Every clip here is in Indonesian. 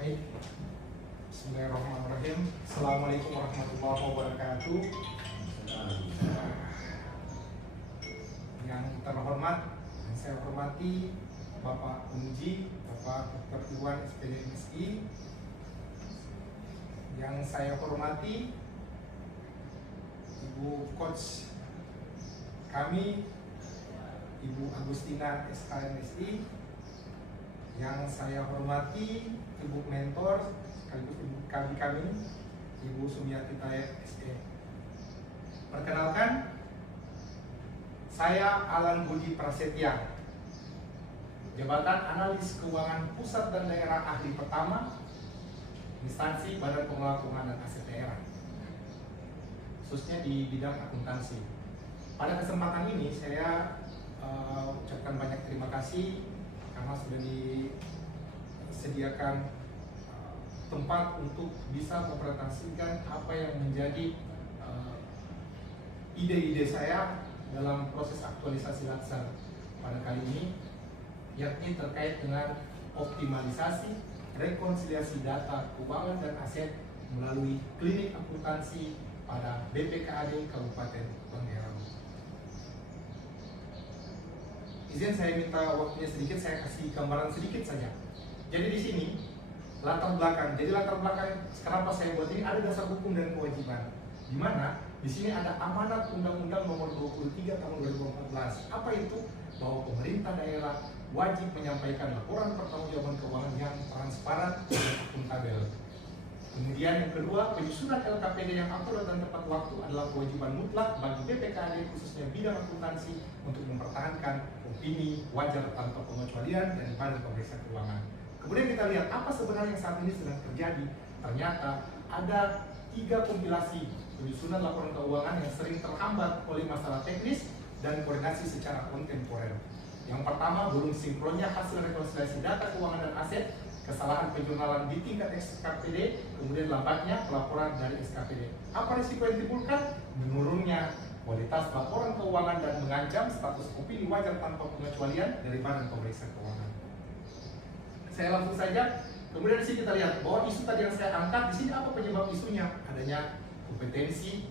Baik, Bismillahirrahmanirrahim. Assalamualaikum warahmatullahi wabarakatuh. Yang terhormat, yang saya hormati Bapak Unji, Bapak Dr. Iwan SPD MSI. Yang saya hormati Ibu Coach kami, Ibu Agustina SKMSI. Yang saya hormati Ibu Mentor sekaligus Ibu kami, Ibu Sumiati Taek SE. Perkenalkan, saya Alan Budi Prasetya, Jabatan Analis Keuangan Pusat dan Daerah Ahli Pertama, Instansi Badan Pengelola Keuangan dan Aset Daerah, khususnya di bidang akuntansi. Pada kesempatan ini saya ucapkan banyak terima kasih karena sudah disediakan tempat untuk bisa mempresentasikan apa yang menjadi ide-ide saya dalam proses aktualisasi Latsar pada kali ini, yakni terkait dengan optimalisasi rekonsiliasi data keuangan dan aset melalui klinik akuntansi pada BPKAD Kabupaten Banggai. Izin saya minta waktunya sedikit, saya kasih gambaran sedikit saja. Jadi di sini latar belakang. Jadi latar belakang kenapa saya buat ini, ada dasar hukum dan kewajiban. Di mana di sini ada amanat Undang-Undang Nomor 23 Tahun 2014. Apa itu? Bahwa pemerintah daerah wajib menyampaikan laporan pertanggungjawaban keuangan yang transparan dan akuntabel. Kemudian yang kedua, penyusunan LKPD yang akurat dan tepat waktu adalah kewajiban mutlak bagi BPKAD khususnya bidang akuntansi untuk mempertahankan opini wajar tanpa pengecualian dari Badan Pemeriksa Keuangan. Kemudian kita lihat apa sebenarnya yang saat ini sedang terjadi. Ternyata ada 3 kompilasi penyusunan laporan keuangan yang sering terhambat oleh masalah teknis dan koordinasi secara kontemporer. Yang pertama, belum sinkronnya hasil rekonsiliasi data keuangan dan aset, kesalahan penjurnalan di tingkat SKPD, kemudian lambatnya pelaporan dari SKPD. Apa risiko yang ditimbulkan? Menurunnya kualitas laporan keuangan dan mengancam status opini wajar tanpa pengecualian dari Badan Pemeriksa Keuangan. Saya langsung saja. Kemudian di sini kita lihat bahwa isu tadi yang saya angkat di sini apa penyebab isunya? Adanya kompetensi,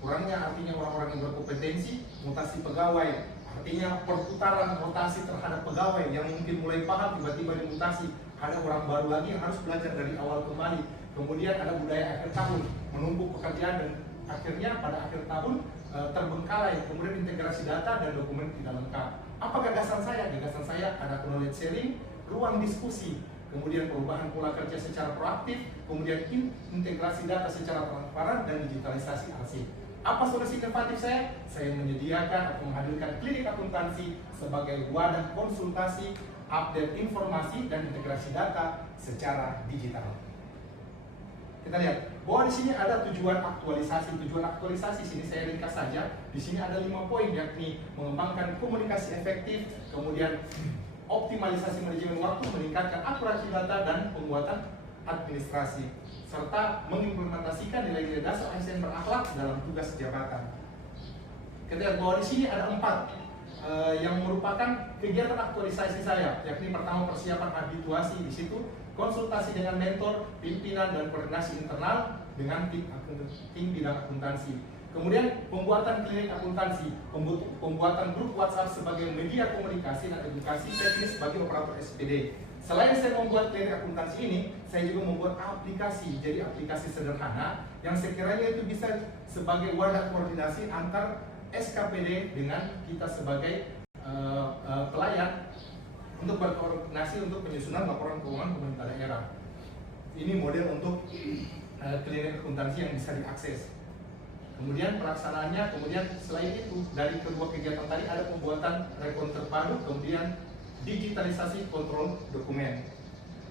kurangnya artinya orang-orang yang berkompetensi, mutasi pegawai, artinya perputaran rotasi terhadap pegawai yang mungkin mulai paham tiba-tiba dimutasi. Ada orang baru lagi yang harus belajar dari awal kembali. Kemudian ada budaya akhir tahun, menumpuk pekerjaan dan akhirnya pada akhir tahun terbengkalai. Kemudian integrasi data dan dokumen tidak lengkap. Apa gagasan saya? Gagasan saya ada knowledge sharing, ruang diskusi, kemudian perubahan pola kerja secara proaktif, kemudian integrasi data secara transparan dan digitalisasi arsip. Apa solusi inovatif saya? Saya menyediakan atau menghadirkan klinik akuntansi sebagai wadah konsultasi, update informasi dan integrasi data secara digital. Kita lihat bahwa di sini ada tujuan aktualisasi. Tujuan aktualisasi sini saya ringkas saja. Di sini ada 5 poin, yakni mengembangkan komunikasi efektif, kemudian optimalisasi manajemen waktu, meningkatkan akurasi data dan penguatan administrasi, serta mengimplementasikan nilai-nilai dasar ASN berakhlak dalam tugas jabatan. Kita lihat bahwa di sini ada 4 yang merupakan kegiatan aktualisasi saya, yakni pertama persiapan habituasi, di situ konsultasi dengan mentor, pimpinan dan koordinasi internal dengan tim bidang akuntansi. Kemudian pembuatan klinik akuntansi, pembuatan grup WhatsApp sebagai media komunikasi dan edukasi teknis bagi operator SPD. Selain saya membuat klinik akuntansi ini, saya juga membuat aplikasi. Jadi aplikasi sederhana yang sekiranya itu bisa sebagai wadah koordinasi antar SKPD dengan kita sebagai pelayan untuk berkoordinasi untuk penyusunan laporan keuangan pemerintah daerah. Ini model untuk klinik akuntansi yang bisa diakses. Kemudian pelaksanaannya, kemudian selain itu dari kedua kegiatan tadi ada pembuatan rekon terpadu, kemudian digitalisasi kontrol dokumen.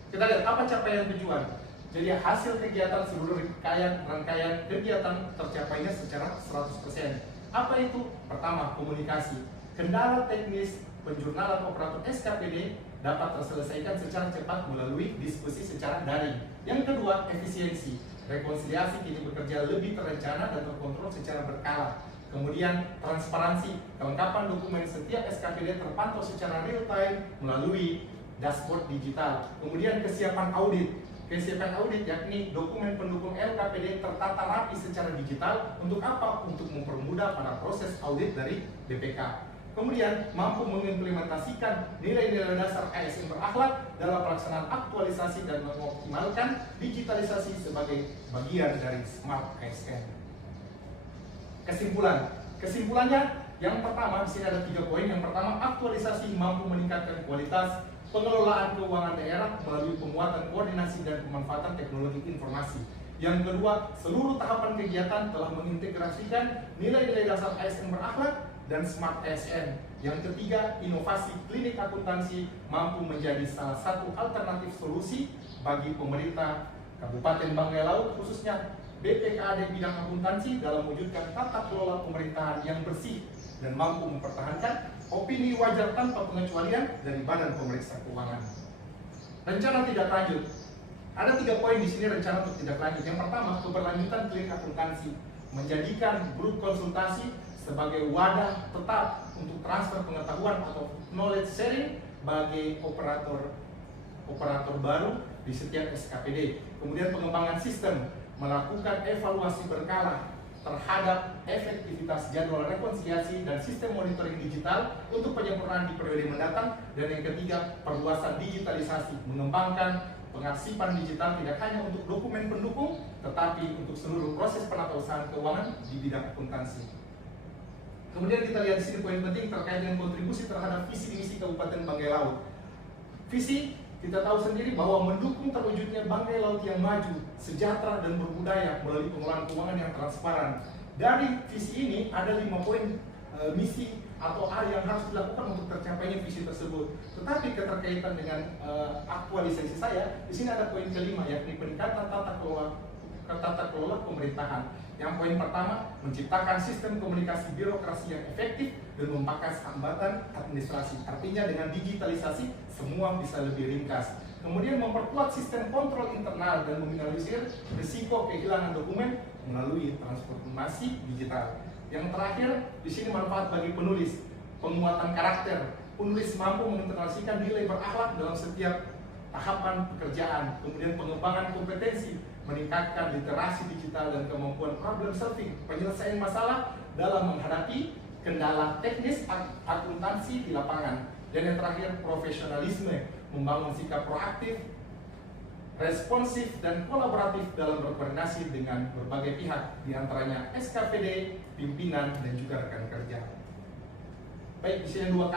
Kita lihat apa capaian tujuan. Jadi hasil kegiatan seluruh rangkaian kegiatan tercapainya secara 100%. Apa itu? Pertama, komunikasi. Kendala teknis penjurnalan operator SKPD dapat terselesaikan secara cepat melalui diskusi secara daring. Yang kedua, efisiensi. Rekonsiliasi kini bekerja lebih terencana dan terkontrol secara berkala. Kemudian transparansi, kelengkapan dokumen setiap SKPD terpantau secara real time melalui dashboard digital. Kemudian kesiapan audit, PCP audit, yakni dokumen pendukung LKPD tertata rapi secara digital. Untuk apa? Untuk mempermudah pada proses audit dari BPK. Kemudian mampu mengimplementasikan nilai-nilai dasar ASN berakhlak dalam pelaksanaan aktualisasi dan mengoptimalkan digitalisasi sebagai bagian dari Smart ASN. Kesimpulannya, yang pertama, di sini ada 3 poin. Yang pertama, aktualisasi mampu meningkatkan kualitas pengelolaan keuangan daerah melalui penguatan koordinasi dan pemanfaatan teknologi informasi. Yang kedua, seluruh tahapan kegiatan telah mengintegrasikan nilai-nilai dasar ASN berakhlak dan Smart ASN. Yang ketiga, inovasi klinik akuntansi mampu menjadi salah satu alternatif solusi bagi pemerintah Kabupaten Banggai Laut, khususnya BPKAD bidang akuntansi, dalam mewujudkan tata kelola pemerintahan yang bersih dan mampu mempertahankan opini wajar tanpa pengecualian dari Badan Pemeriksa Keuangan. Rencana tindak lanjut. Ada 3 poin di sini rencana untuk tindak lanjut. Yang pertama, keberlanjutan klinik akuntansi, menjadikan grup konsultasi sebagai wadah tetap untuk transfer pengetahuan atau knowledge sharing bagi operator baru di setiap SKPD. Kemudian pengembangan sistem, melakukan evaluasi berkala terhadap efektivitas jadwal rekonsiliasi dan sistem monitoring digital untuk penyempurnaan di periode mendatang. Dan yang ketiga, perluasan digitalisasi, mengembangkan pengarsipan digital tidak hanya untuk dokumen pendukung, tetapi untuk seluruh proses penatausahaan keuangan di bidang akuntansi. Kemudian kita lihat di sini poin penting terkait dengan kontribusi terhadap visi misi Kabupaten Banggai Laut. Visi, kita tahu sendiri bahwa mendukung terwujudnya Banggai Laut yang maju, sejahtera dan berbudaya melalui pengelolaan keuangan yang transparan. Dari visi ini ada 5 poin misi atau hal yang harus dilakukan untuk tercapainya visi tersebut. Tetapi keterkaitan dengan aktualisasi saya, di sini ada poin kelima, yakni peningkatan tata kelola pemerintahan. Yang poin pertama, menciptakan sistem komunikasi birokrasi yang efektif dan memangkas hambatan administrasi. Artinya dengan digitalisasi semua bisa lebih ringkas. Kemudian memperkuat sistem kontrol internal dan meminimalisir risiko kehilangan dokumen melalui transformasi digital. Yang terakhir, di sini manfaat bagi penulis, penguatan karakter. Penulis mampu mengintegrasikan nilai berakhlak dalam setiap tahapan pekerjaan. Kemudian pengembangan kompetensi, meningkatkan literasi digital dan kemampuan problem solving, penyelesaian masalah dalam menghadapi kendala teknis akuntansi di lapangan. Dan yang terakhir, profesionalisme, membangun sikap proaktif, responsif dan kolaboratif dalam berkoordinasi dengan berbagai pihak, diantaranya SKPD, pimpinan dan juga rekan kerja. Baik, di sini 2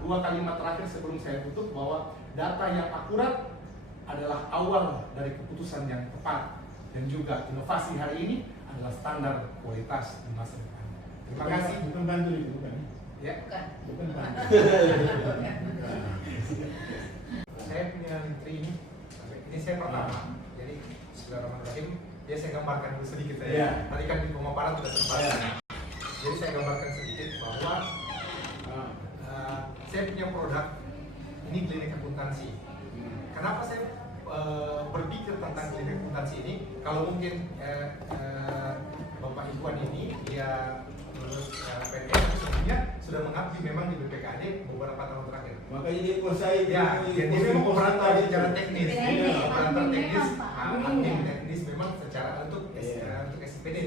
kalimat terakhir sebelum saya tutup, bahwa data yang akurat adalah awal dari keputusan yang tepat, dan juga inovasi hari ini adalah standar kualitas di masa depan. Terima kasih. Bukan bantu itu, bukan? Ya. Bukan bantu. Saya punya menteri ini saya pertama. Jadi bismillahirrahmanirrahim. Ya, saya gambarkan dulu sedikit saya. Ya. Tadi kan di pemaparan sudah sempat. Ya. Jadi saya gambarkan sedikit bahwa saya punya produk ini klinik akuntansi. Kenapa saya berpikir tentang klinik akuntansi ini? Kalau mungkin Bapak Iwan ini dia lulus PTN, sebelumnya sudah mengabdi memang di BPKAD beberapa tahun terakhir. Makanya dia kuasai. Ya, dia memang operator secara teknis. Iya, Operator teknis, adminnya admin teknis memang secara untuk SPD.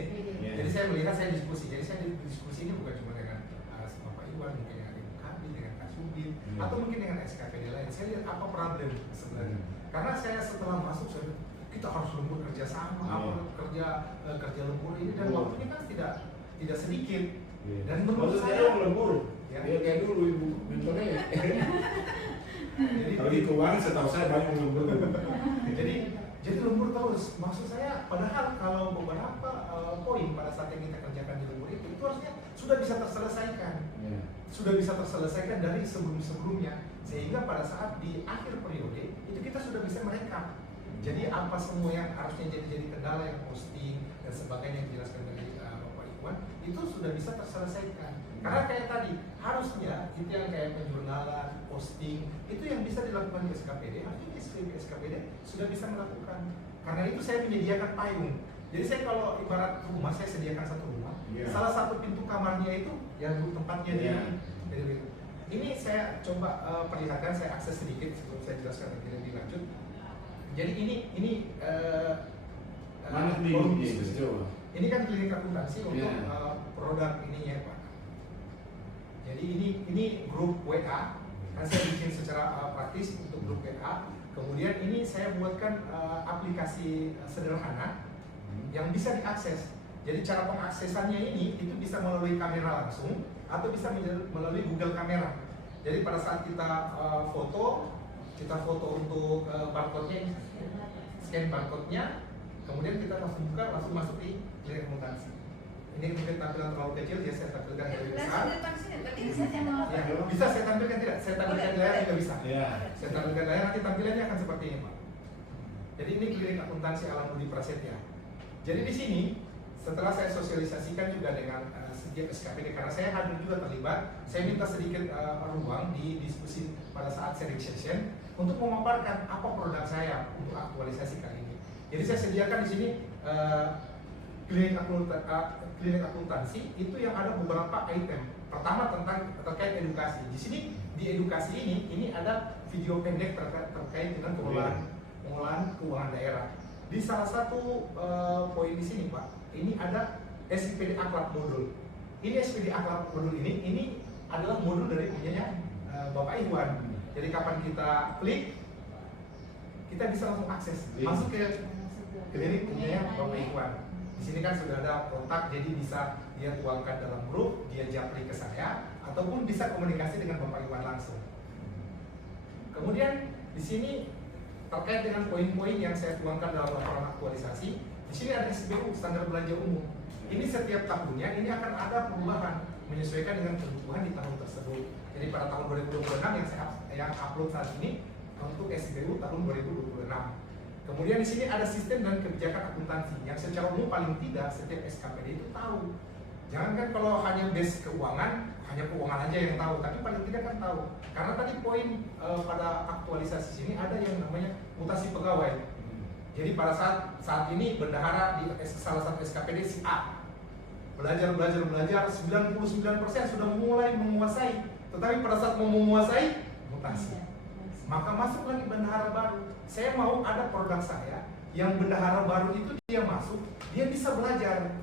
Iya. Jadi saya melihat, saya diskusi. Jadi saya diskusi ini bukan cuma dengan Bapak Iwan, mungkin dengan Kabin, dengan Kak Subin, atau mungkin dengan SKPD lain. Saya lihat apa problem sebenarnya. Karena saya setelah masuk, saya lihat, kita harus lembur kerja sama, kerja lembur ini, dan waktunya kan tidak sedikit. Dan menurut saya lembur. Ya. Ya kayak dulu ibu mentornya. Jadi Kalau di keuangan setahu saya banyak lembur. jadi lembur terus. Maksud saya, padahal kalau beberapa poin pada saat yang kita kerjakan di lembur itu harusnya sudah bisa terselesaikan. Ya. Sudah bisa terselesaikan dari sebelum-sebelumnya, sehingga pada saat di akhir periode itu kita sudah bisa merekap. Jadi apa semua yang harusnya jadi kendala, yang posting dan sebagainya yang dijelaskan dari Bapak Iwan, itu sudah bisa terselesaikan. Karena kayak tadi, harusnya itu yang kayak penjurnalan, posting, itu yang bisa dilakukan di SKPD, artinya SKPD sudah bisa melakukan. Karena itu saya menyediakan payung. Jadi saya kalau ibarat rumah, saya sediakan satu rumah, salah satu pintu kamarnya itu yang tempatnya di ini saya coba perlihatkan, saya akses sedikit sebelum saya jelaskan lebih lanjut. Jadi ini Mana forum kliniknya diskusi. itu? Coba. Ini kan klinik akuntansi untuk Iya. produk ininya Pak. Jadi ini grup WA, kan saya bikin secara praktis untuk grup WA. Kemudian ini saya buatkan aplikasi sederhana yang bisa diakses. Jadi cara pengaksesannya ini itu bisa melalui kamera langsung atau bisa melalui Google Kamera. Jadi pada saat kita foto untuk barcode-nya, scan barcode-nya, kemudian kita langsung buka, langsung masuk di klinik akuntansi. Ini mungkin tampilan terlalu kecil, jadi saya tampilkan lebih besar. Ya, bisa saya tampilkan tidak? Saya tampilkan di layar juga bisa. Ya. Saya tampilkan layar, nanti tampilannya akan seperti ini Pak. Jadi ini klinik akuntansi Alam Budi Prasetya. Jadi di sini setelah saya sosialisasikan juga dengan setiap SKPD, karena saya hadir juga terlibat, saya minta sedikit ruang di diskusi pada saat sharing session untuk memaparkan apa produk saya untuk aktualisasi kali ini. Jadi saya sediakan di sini klinik akuntansi itu yang ada beberapa item. Pertama tentang terkait edukasi. Di sini di edukasi ini ada video pendek terkait dengan pengelolaan keuangan daerah. Di salah satu poin di sini Pak, ini ada SPD Akhlak modul. Ini SPD Akhlak modul ini adalah modul dari punyanya Bapak Iwan. Jadi kapan kita klik, kita bisa langsung akses masuk ke klinik punyanya Bapak Iwan. Di sini kan sudah ada kontak, jadi bisa dia tuangkan dalam grup, dia japri ke saya, ataupun bisa komunikasi dengan Bapak Iwan langsung. Kemudian di sini terkait dengan poin-poin yang saya tuangkan dalam laporan aktualisasi, di sini ada SBU, standar belanja umum. Ini setiap tahunnya ini akan ada perubahan menyesuaikan dengan kebutuhan di tahun tersebut. Jadi pada tahun 2026 yang upload saat ini untuk SBU tahun 2026. Kemudian di sini ada sistem dan kebijakan akuntansi yang secara umum paling tidak setiap SKPD itu tahu. Jangankan kalau hanya base keuangan, hanya keuangan aja yang tahu, tapi paling tidak kan tahu. Karena tadi poin pada aktualisasi sini ada yang namanya mutasi pegawai. Jadi pada saat ini bendahara di salah satu SKPD si A belajar 99% sudah mulai menguasai, tetapi pada saat mau menguasai mutasi. Maka masuk lagi bendahara baru. Saya mau ada produk saya yang bendahara baru itu dia masuk, dia bisa belajar.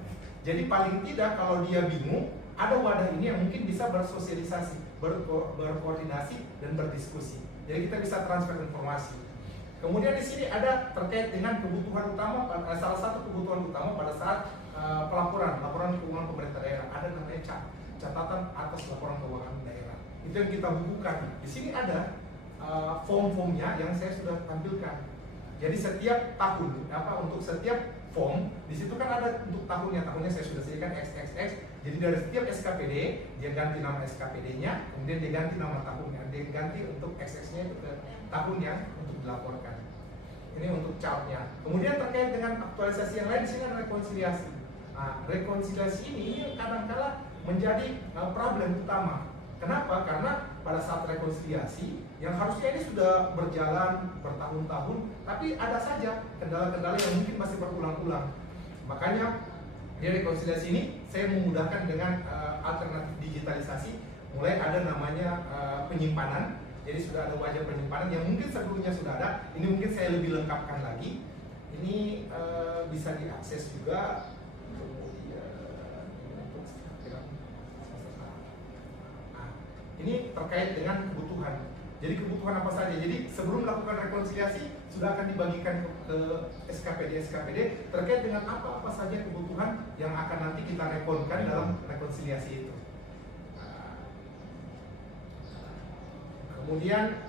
Jadi paling tidak kalau dia bingung, ada wadah ini yang mungkin bisa bersosialisasi, berkoordinasi dan berdiskusi. Jadi kita bisa transfer informasi. Kemudian di sini ada terkait dengan kebutuhan utama, salah satu kebutuhan utama pada saat laporan keuangan pemerintah daerah, ada namanya catatan atas laporan keuangan daerah. Itu yang kita bukukan. Di sini ada form-formnya yang saya sudah tampilkan. Jadi setiap tahun, untuk setiap form, di situ kan ada untuk tahunnya saya sudah sediakan XXX. Jadi dari setiap SKPD dia ganti nama SKPD-nya, kemudian dia ganti nama tahunnya, dia ganti untuk XX-nya itu ke tahunnya untuk dilaporkan. Ini untuk chartnya. Kemudian terkait dengan aktualisasi yang lain, di sini ada rekonsiliasi. Nah, rekonsiliasi ini kadang-kala menjadi problem utama. Kenapa? Karena pada saat rekonsiliasi yang harusnya ini sudah berjalan bertahun-tahun, tapi ada saja kendala-kendala yang mungkin masih berulang-ulang. Makanya di rekonsiliasi ini saya memudahkan dengan alternatif digitalisasi. Mulai ada namanya penyimpanan. Jadi sudah ada wajah penyimpanan yang mungkin sebelumnya sudah ada. Ini mungkin saya lebih lengkapkan lagi. Ini bisa diakses juga. Ini terkait dengan kebutuhan. Jadi kebutuhan apa saja. Jadi sebelum melakukan rekonsiliasi sudah akan dibagikan ke SKPD terkait dengan apa saja kebutuhan yang akan nanti kita rekonkan dalam rekonsiliasi itu. Kemudian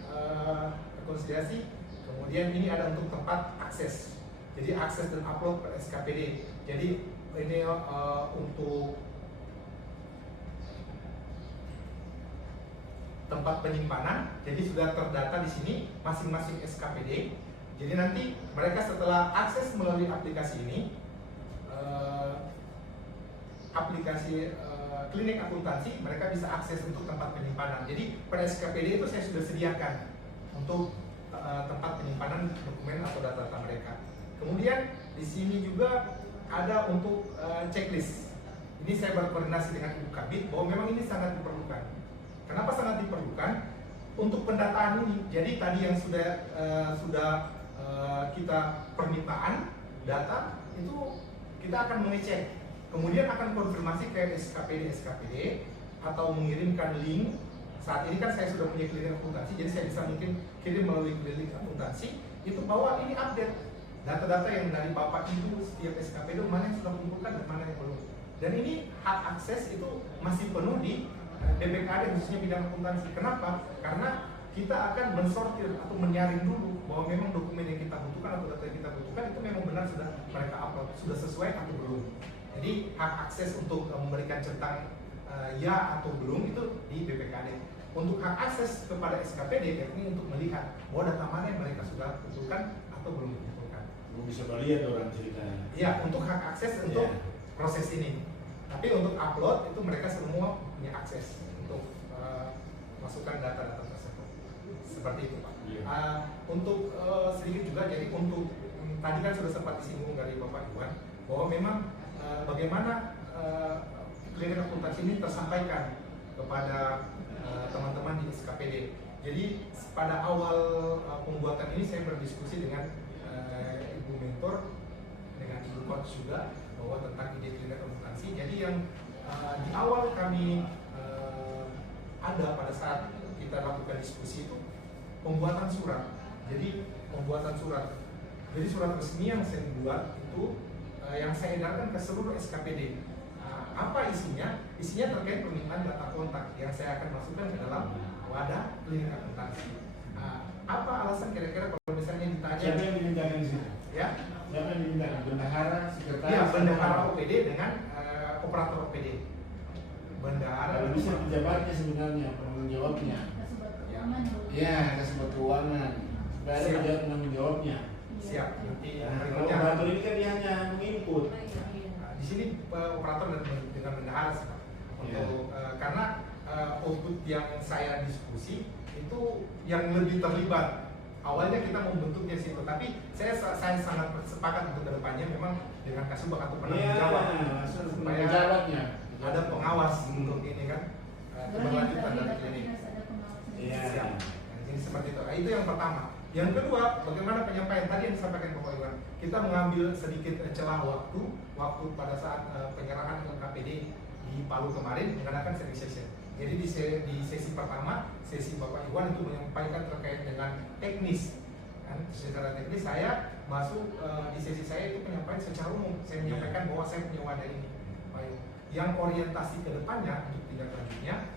rekonsiliasi. Kemudian ini ada untuk tempat akses. Jadi akses dan upload ke SKPD. Jadi ini untuk tempat penyimpanan, jadi sudah terdata di sini masing-masing SKPD. Jadi nanti mereka setelah akses melalui aplikasi ini, aplikasi klinik akuntansi, mereka bisa akses untuk tempat penyimpanan. Jadi pada SKPD itu saya sudah sediakan untuk tempat penyimpanan dokumen atau data-data mereka. Kemudian di sini juga ada untuk checklist. Ini saya berkoordinasi dengan Ibu Kabid bahwa memang ini sangat diperlukan. Kenapa sangat diperlukan? Untuk pendataan ini. Jadi tadi yang sudah kita kita permintaan data itu kita akan mengecek, kemudian akan konfirmasi ke SKPD atau mengirimkan link. Saat ini kan saya sudah punya klinik akuntansi, jadi saya bisa mungkin kirim melalui klinik akuntansi itu bahwa ini update data-data yang dari Bapak Ibu setiap SKPD mana yang sudah kumpulkan dan mana yang belum. Dan ini hak akses itu masih penuh di BPKAD khususnya bidang akuntansi. Kenapa? Karena kita akan mensortir atau menyaring dulu bahwa memang dokumen yang kita butuhkan atau data yang kita butuhkan itu memang benar sudah mereka upload, sudah sesuai atau belum. Jadi hak akses untuk memberikan centang ya atau belum itu di BPKAD. Untuk hak akses kepada SKPD yakni untuk melihat bahwa data mana yang mereka sudah kumpulkan atau belum dikumpulkan. Belum bisa melihat orang ceritanya. Iya, untuk hak akses untuk proses ini. Tapi untuk upload itu mereka semua punya akses untuk masukkan data-data tersebut. Seperti itu Pak. Untuk sedikit juga, jadi untuk tadi kan sudah sempat disinggung dari Bapak Iwan bahwa memang bagaimana klinik akuntansi ini tersampaikan kepada teman-teman di SKPD. Jadi pada awal pembuatan ini saya berdiskusi dengan Ibu Mentor, dengan Ibu Coach juga bahwa tentang ide klinik akuntansi. Jadi yang di awal kami ada pada saat kita lakukan diskusi itu pembuatan surat. Jadi pembuatan surat. Jadi surat resmi yang saya buat itu yang saya edarkan ke seluruh SKPD. Apa isinya? Isinya terkait permintaan data kontak yang saya akan masukkan ke dalam wadah klinik akuntansi. Apa alasan kira-kira kalau misalnya ditanya? Siapa yang dimintakan di situ? Ya? Siapa yang dimintakan? Bendahara, sekretaris? Iya, bendahara OPD dengan operator OPD. Bendahara. Kalau bisa pejabatnya sebenarnya, penanggung jawabnya. Ya, kasih keuangan. Supaya ada pejabat penanggung jawabnya. Siap. Nanti Kalau operator ini kan dia hanya menginput. Di sini operator dengan bendahara sih Pak. Untuk karena output yang saya diskusi itu yang lebih terlibat. Awalnya kita membentuknya situ, tapi saya sangat sepakat untuk kedepannya memang dengan Kasubag atau penanggung jawab supaya ada pengawas untuk ini kan keberlanjutan dari klinik. Siap. Jadi seperti itu. Itu yang pertama. Yang kedua, bagaimana penyampaian tadi yang disampaikan Bapak Iwan. Kita mengambil sedikit celah waktu pada saat penyerahan KPD di Palu kemarin mengadakan sharing session. Jadi di sesi pertama, sesi Bapak Iwan itu menyampaikan terkait dengan teknis. Kan, secara teknis saya masuk di sesi saya itu penyampaian secara umum. Saya menyampaikan bahwa saya punya wadah ini. Yang orientasi ke depannya untuk tindak lanjutnya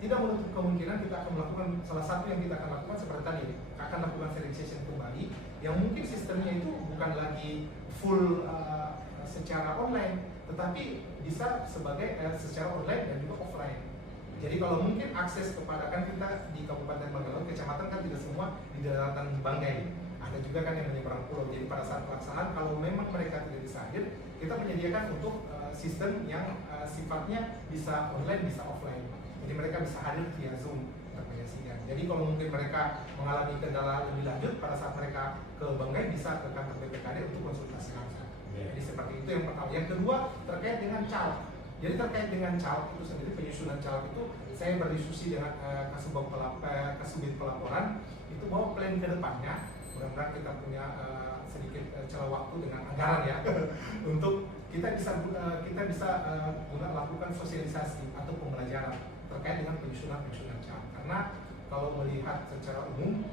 tidak menutup kemungkinan kita akan melakukan salah satu yang kita akan lakukan seperti tadi, akan lakukan sharing session kembali yang mungkin sistemnya itu bukan lagi full secara online, tetapi bisa sebagai secara online dan juga offline. Jadi kalau mungkin akses kepada kan kita di Kabupaten Magelang, kecamatan kan tidak semua di daratan Banggai, ada juga kan yang menyeberang pulau. Jadi pada saat pelaksanaan kalau memang mereka tidak bisa hadir, kita menyediakan untuk sistem yang sifatnya bisa online bisa offline. Jadi mereka bisa hadir via Zoom terkoneksikan. Jadi kalau mungkin mereka mengalami kendala lebih lanjut pada saat mereka ke Banggai bisa ke kantor BPKAD untuk konsultasi langsung. Jadi seperti itu yang pertama. Yang kedua terkait dengan CALK. Jadi terkait dengan CALK itu sendiri, penyusunan CALK itu saya berdiskusi dengan Kasubit Pelaporan itu bahwa plan ke depannya mudah-mudahan kita punya sedikit celah waktu dengan anggaran ya untuk kita bisa lakukan sosialisasi atau pembelajaran terkait dengan penyusunan CALK. Karena kalau melihat secara umum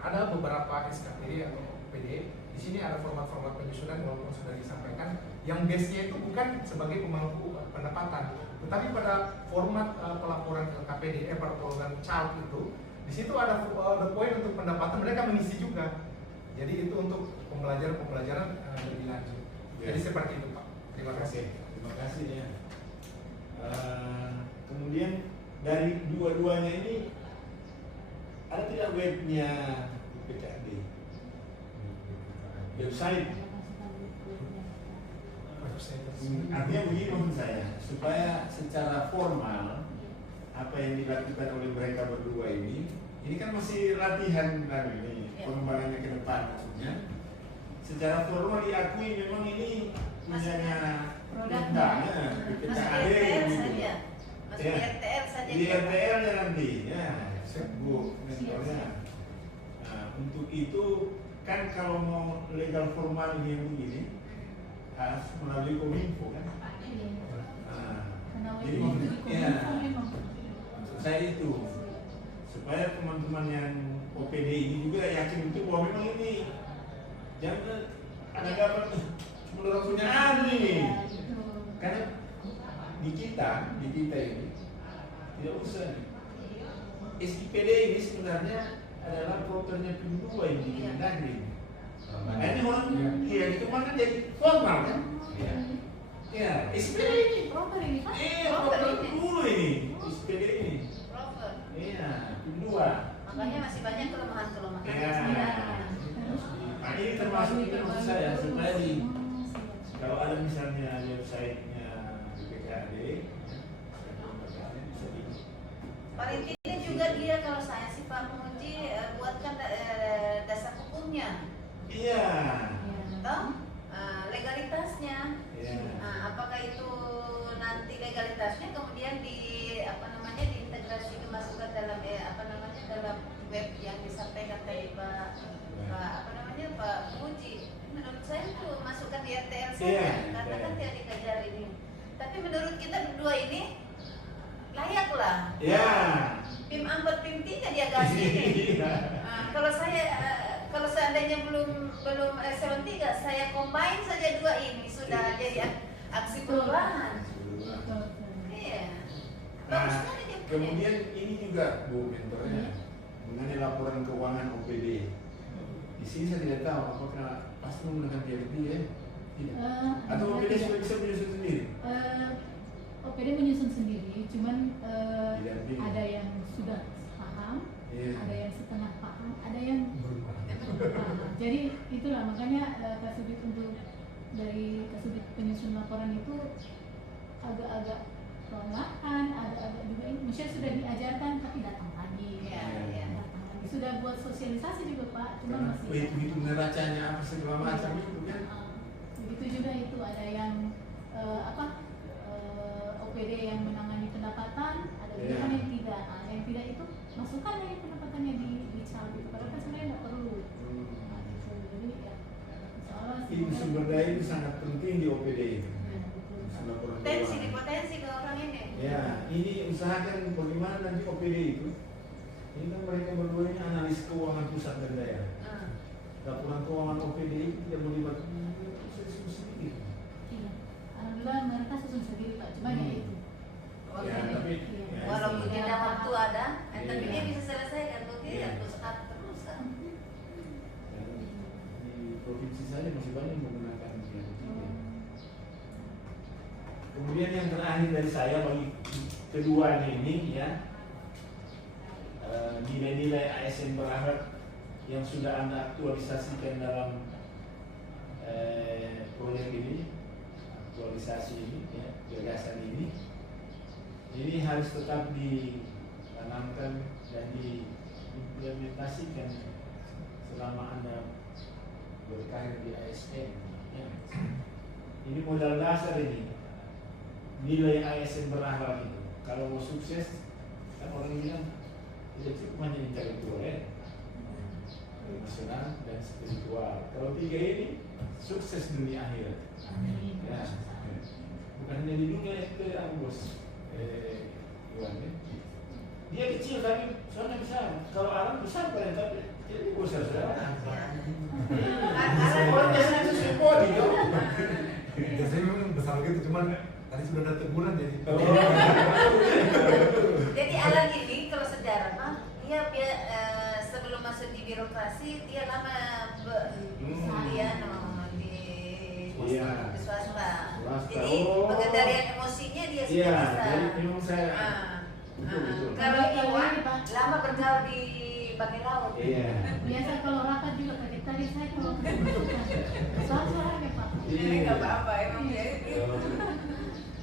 ada beberapa SKPD atau PD di sini ada format-format penyusunan walaupun sudah disampaikan yang base-nya itu bukan sebagai pemangku pendapatan, tetapi pada format pelaporan KPD pelaporan CALK itu di situ ada poin untuk pendapatan mereka mengisi juga. Jadi itu untuk pembelajaran lebih lanjut. Jadi seperti itu Pak. Terima kasih. Terima kasih ya. Kemudian dari dua-duanya ini ada tidak webnya BPKAD? Website. Artinya begini maksud saya, supaya secara formal apa yang dilakukan oleh mereka berdua ini kan masih latihan ini pengembangannya ke depan maksudnya. Secara formal diakui memang ini punyanya produknya BPKAD gitu. Masuk RTL saja. Di RTL ya nanti, ya, Bu mentornya. Nah, untuk itu kan kalau mau legal formal ini yang begini harus melalui Kominfo kan. Jadi maksudnya maksud saya itu supaya teman-teman yang OPD ini juga yakin betul bahwa memang ini jangan ada dapat menurut punya nih. Karena di kita ini tidak usah nih. SIPD ini sebenarnya adalah propernya PIM 2 yang di Kemendagri. Nah ini orang itu mana jadi formal kan? Ya, SPD ini. Proper ini Pak? Proper dulu ini. SPD ini. Proper. Iya, PIM 2. Makanya masih banyak kelemahan-kelemahan. Ya. Nah ini termasuk itu maksud saya supaya kalau ada misalnya websitenya BPKAD, bisa di. Paling tidak juga dia kalau saya sih Pak menguji buatkan dasar hukumnya. Iya. Toh legalitasnya. Iya. Apakah itu nanti legalitasnya kemudian diintegrasi dimasukkan dalam dalam web yang disampaikan tadi Pak penguji. Menurut saya itu masukkan di RTL saja karena kan tidak dikejar ini. Tapi menurut kita berdua ini layaklah. Ya. PIM 4, PIM 3 dia kasih ini. Kalau seandainya belum eselon 3, saya combine saja dua ini sudah jadi aksi perubahan. Iya. Nah, kemudian ini juga Bu mentornya mengenai laporan keuangan OPD. Di sini saya tidak tahu apakah pasti menggunakan PLP ya? Tidak. Atau OPD sudah bisa menyusun sendiri? OPD menyusun sendiri, cuman ada yang sudah paham, ada yang setengah paham, ada yang paham. Jadi itulah makanya Kasubit dari Kasubit penyusun laporan itu agak-agak perlahan, agak-agak juga ini. Misalnya sudah diajarkan tapi datang lagi, datang lagi. Sudah buat sosialisasi juga Pak, cuma masih. Begitu neracanya apa segala macam itu kan? Begitu juga itu ada yang OPD yang menangani pendapatan, ada juga yang tidak. Yang tidak itu masukkan lagi pendapatannya di CAL itu, padahal kan sebenarnya nggak perlu. Jadi ya, Ini sumber daya itu sangat penting di OPD itu. Potensi ke orang ini. Ya, ini usahakan bagaimana nanti OPD itu. Ini kan mereka berdua ini analis keuangan pusat dan daerah. Laporan keuangan OPD itu tidak melibatkan sendiri. iya. Alhamdulillah mereka susun sendiri Pak, cuma ya itu. Walaupun jeda waktu ada, tapi dia bisa selesaikan tuh dia terus terus kan. Di provinsi saya masih banyak menggunakan PLP. Kemudian yang terakhir dari saya bagi keduanya ini ya, nilai-nilai ASN berharap yang sudah Anda aktualisasikan dalam proyek ini, aktualisasi ini, ya, gagasan ini harus tetap ditanamkan dan diimplementasikan selama Anda berkarir di ASN. Ya. Ini modal dasar ini, nilai ASN berakhlak itu. Kalau mau sukses, kan orang bilang tidak cukup hanya intelektual ya, emosional dan spiritual. Kalau tiga ini sukses dunia akhirat. Ya. Bukan hanya di dunia itu ya bos. Dia kecil tapi soalnya besar. Kalau alam besar pada tapi jadi besar saudara. Orang biasanya itu simpodi dong. Biasanya memang besar gitu, cuman tadi sudah ada teguran jadi. Jadi alam ini kalau sejarah mah dia sebelum masuk di birokrasi dia lama di swasta. Jadi pengendalian emosinya dia sudah bisa. Jadi memang saya betul. Kalau Iwan lama bergaul di Bangkai Laut. Iya. Biasa kalau rapat juga kaget tadi saya kalau soal-soalnya Pak. Jadi nggak apa-apa emang dia.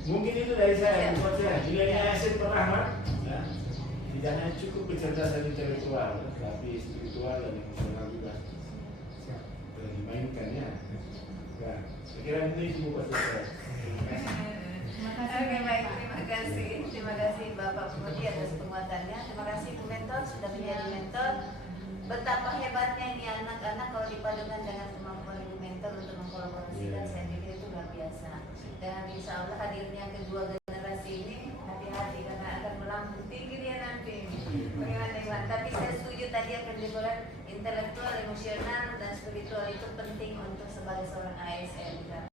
Mungkin itu dari saya, buat saya. Nilai ASN berahmat, ya. Tidak hanya cukup kecerdasan intelektual, tapi spiritual dan emosional juga dimainkan ya. Ya, saya kira itu buat saya. Terima kasih. Oke baik, terima kasih Bapak Pemudi atas penguatannya. Terima kasih Bu Mentor sudah menjadi mentor. betapa hebatnya ini anak-anak kalau dipadukan dengan kemampuan ibu mentor untuk mengkolaborasikan, saya pikir itu luar biasa. Dan insya Allah hadirnya kedua generasi ini, hati-hati karena akan melambung tinggi dia nanti. Bagaimana Iwan? Tapi saya setuju tadi yang pendidikan intelektual, emosional, dan spiritual itu penting untuk sebagai seorang ASN.